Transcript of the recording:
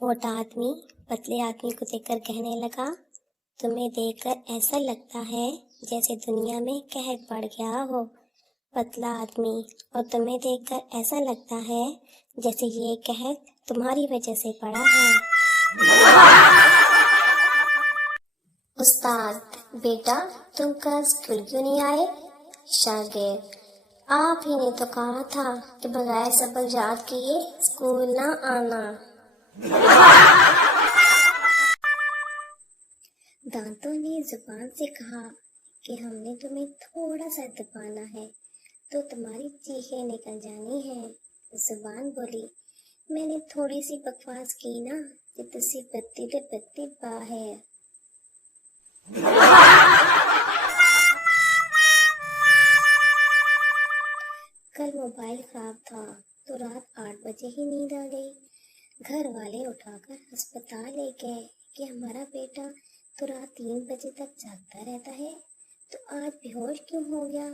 موٹا آدمی پتلے آدمی کو دیکھ کر کہنے لگا، تمہیں دیکھ کر ایسا لگتا ہے جیسے دنیا میں قہر پڑ گیا ہو۔ پتلا آدمی، اور تمہیں دیکھ کر ایسا لگتا ہے جیسے یہ قہر تمہاری وجہ سے پڑا ہے۔ استاد، بیٹا تم کل اسکول کیوں نہیں آئے؟ شاگرد، آپ ہی نے تو کہا تھا کہ بغیر سبق یاد کیے اسکول نہ آنا۔ دانتوں نے زبان سے کہا کہ ہم نے تمہیں تھوڑا سا دبانا ہے تو تمہاری چیخیں نکل جانی ہیں۔ زبان بولی، میں نے تھوڑی سی بکواس کی نا کہ تسی بتی تے بتی باہر۔ کل موبائل خراب تھا تو رات 8 بجے ہی نیند آ گئی۔ گھر والے اٹھا کر ہسپتال لے گئے کہ ہمارا بیٹا تو رات 3 بجے تک جاگتا رہتا ہے، تو آج بے ہوش کیوں ہو گیا؟